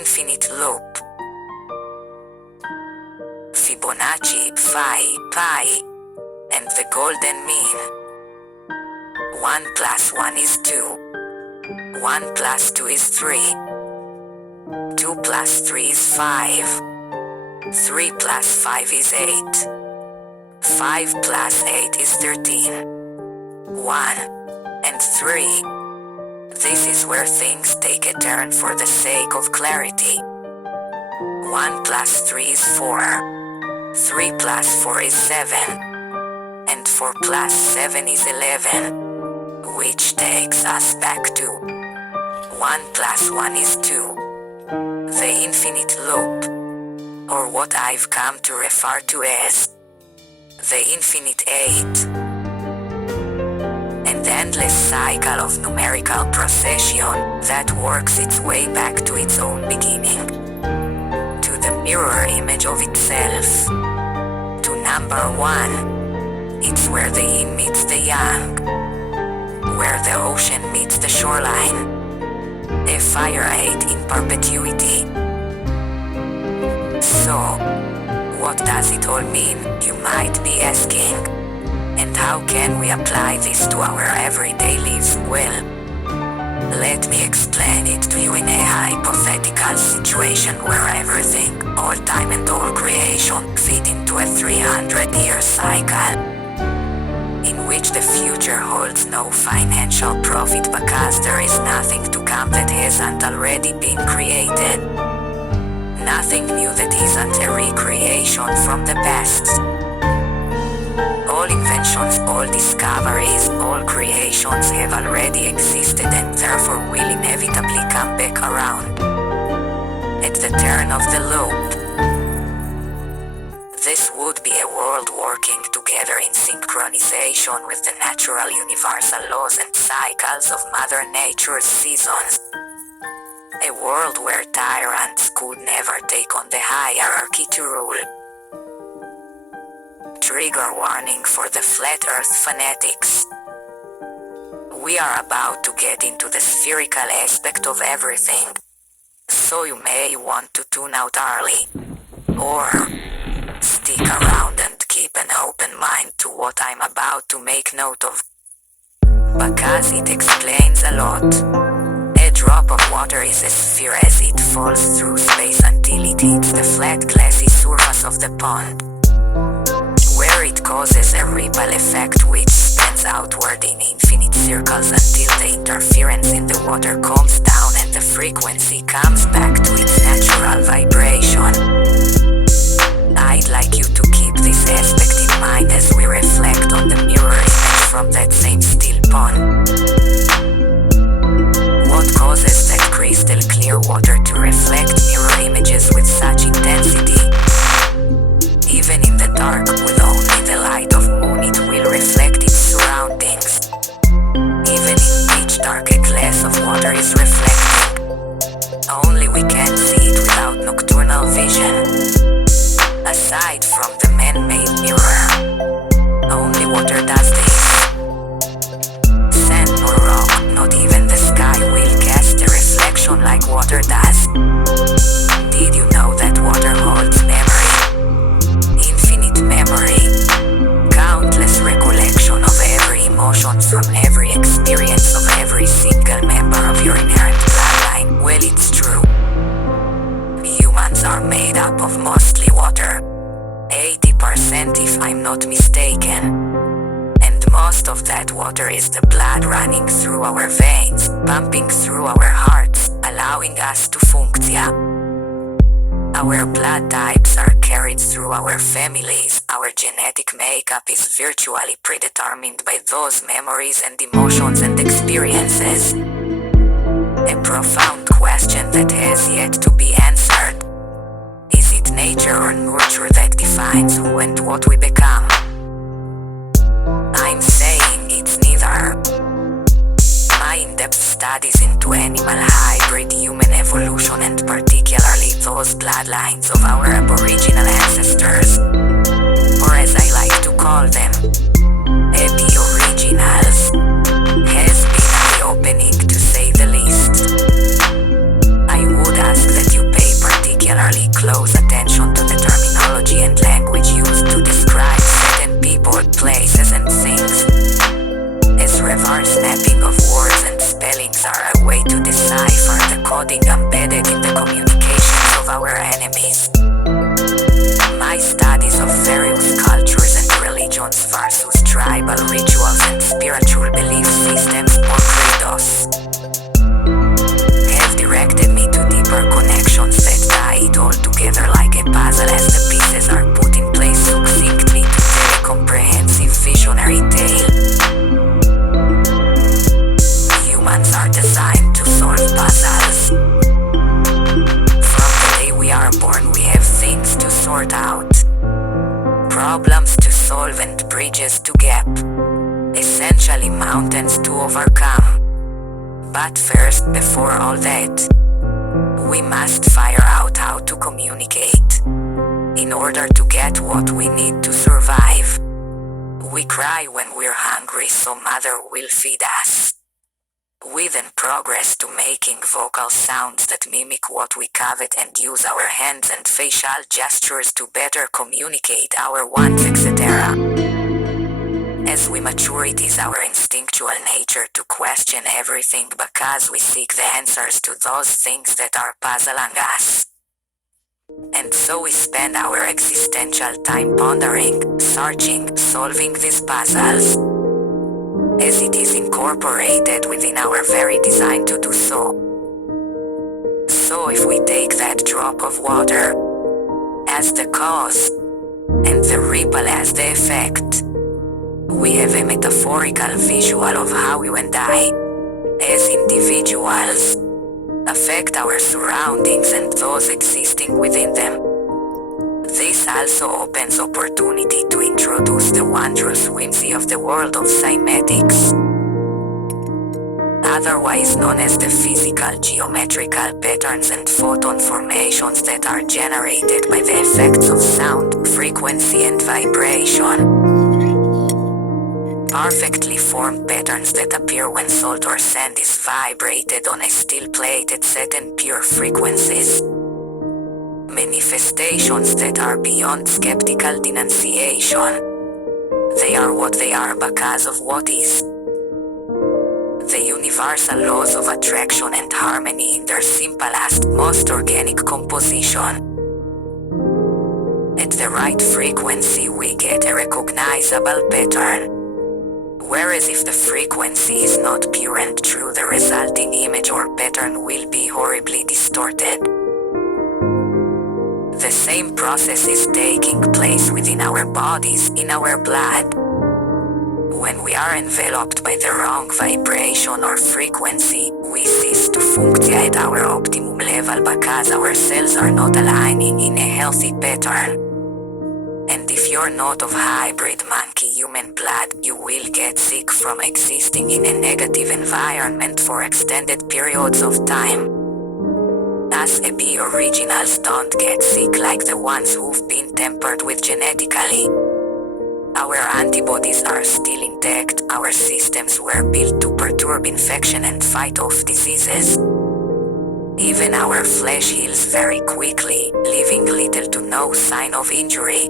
infinite loop. Fibonacci, phi, pi, and the golden mean. 1 plus 1 is 2. 1 plus 2 is 3. 2 plus 3 is 5. 3 plus 5 is 8. 5 plus 8 is 13. 1 and 3. This is where things take a turn for the sake of clarity. 1 plus 3 is 4. 3 plus 4 is 7. And 4 plus 7 is 11. Which takes us back to 1 plus 1 is 2. The infinite loop, or what I've come to refer to as the infinite 8. An endless cycle of numerical procession that works its way back to its own beginning, to the mirror image of itself, to number 1. It's where the yin meets the yang, where the ocean meets the shoreline, a fire 8 in perpetuity. So, what does it all mean, you might be asking? And how can we apply this to our everyday lives? Well, let me explain it to you in a hypothetical situation where everything, all time and all creation, fit into a 300-year cycle, in which the future holds no financial profit because there is nothing to come that hasn't already been created. Nothing new that isn't a recreation from the past. All inventions, all discoveries, all creations have already existed and therefore will inevitably come back around at the turn of the loop. This would be a world working together in synchronization with the natural universal laws and cycles of Mother Nature's seasons. A world where tyrants could never take on the hierarchy to rule. Trigger warning for the flat earth fanatics. We are about to get into the spherical aspect of everything, so you may want to tune out early, or stick around and keep an open mind to what I'm about to make note of, because it explains a lot. A drop of water is a sphere as it falls through space until it hits the flat glassy surface of the pond, where it causes a ripple effect which spans outward in infinite circles until the interference in the water calms down and the frequency comes back to its natural vibration. I'd like you to keep this aspect in mind as we reflect on the mirror image from that same still pond. What causes that crystal clear water to reflect mirror images with such intensity? Even in the dark, with only the light of moon, it will reflect its surroundings. Even in pitch dark, a glass of water is reflecting. Only we can see it without nocturnal vision. Aside from the man-made mirror, only water does this. Sand or rock, not even the sky will cast a reflection like water does. Did you know that water holds memory? Infinite memory. Countless recollection of every emotion from every experience of every single member of your inherent bloodline. Well, it's true. Humans are made up of mostly water. 80% if I'm not mistaken. Most of that water is the blood running through our veins, pumping through our hearts, allowing us to functia. Our blood types are carried through our families. Our genetic makeup is virtually predetermined by those memories and emotions and experiences. A profound question that has yet to be answered. Is it nature or nurture that defines who and what we become? I'm saying it's neither. My in-depth studies into animal hybrid human evolution and particularly those bloodlines of our aboriginal ancestors, or as I like to call them, Epi-originals, has been eye-opening to say the least. I would ask that you pay of words and spellings are a way to decipher the coding embedded in the communications of our enemies. My studies of various cultures and religions versus tribal rituals and spiritual belief systems or credos have directed me to deeper connections that tie it all together like a puzzle as the pieces are put in place succinctly to tell a comprehensive visionary tale. Humans are designed to solve puzzles. From the day we are born, we have things to sort out, problems to solve and bridges to gap, essentially mountains to overcome. But first, before all that, we must figure out how to communicate in order to get what we need to survive. We cry when we're hungry, so mother will feed us. We then progress to making vocal sounds that mimic what we covet and use our hands and facial gestures to better communicate our wants, etc. As we mature, it is our instinctual nature to question everything because we seek the answers to those things that are puzzling us. And so we spend our existential time pondering, searching, solving these puzzles, as it is incorporated within our very design to do so. So if we take that drop of water as the cause and the ripple as the effect, we have a metaphorical visual of how you and I, as individuals, affect our surroundings and those existing within them. This also opens opportunity to introduce the wondrous whimsy of the world of cymatics, otherwise known as the physical geometrical patterns and photon formations that are generated by the effects of sound, frequency and vibration. Perfectly formed patterns that appear when salt or sand is vibrated on a steel plate at set and pure frequencies. Manifestations that are beyond skeptical denunciation. They are what they are because of what is. The universal laws of attraction and harmony in their simplest, most organic composition. At the right frequency we get a recognizable pattern. Whereas if the frequency is not pure and true, the resulting image or pattern will be horribly distorted. The same process is taking place within our bodies, in our blood. When we are enveloped by the wrong vibration or frequency, we cease to function at our optimum level because our cells are not aligning in a healthy pattern. And if you're not of hybrid monkey human blood, you will get sick from existing in a negative environment for extended periods of time. Us AB originals don't get sick like the ones who've been tempered with genetically. Our antibodies are still intact, our systems were built to perturb infection and fight off diseases. Even our flesh heals very quickly, leaving little to no sign of injury.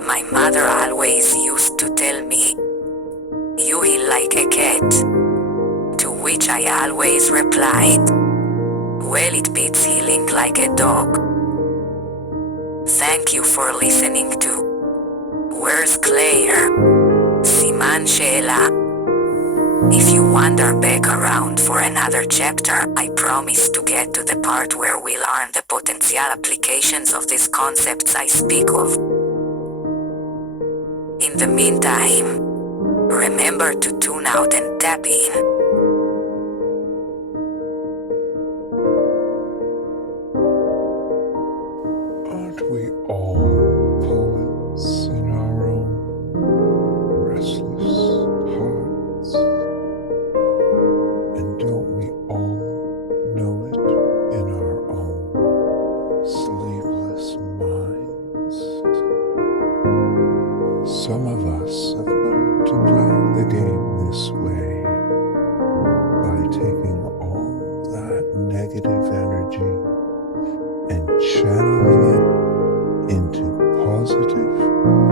My mother always used to tell me, "You heal like a cat," to which I always replied, "Well, it beats healing like a dog." Thank you for listening to Where's Claire? Siman Sheela. If you wander back around for another chapter, I promise to get to the part where we learn the potential applications of these concepts I speak of. In the meantime, remember to tune out and tap in. Aren't we all poets in our own restless hearts? And don't we all know it in our own sleepless minds? Some of us have learned to play the game this way by taking all that negative energy and channeling it into positive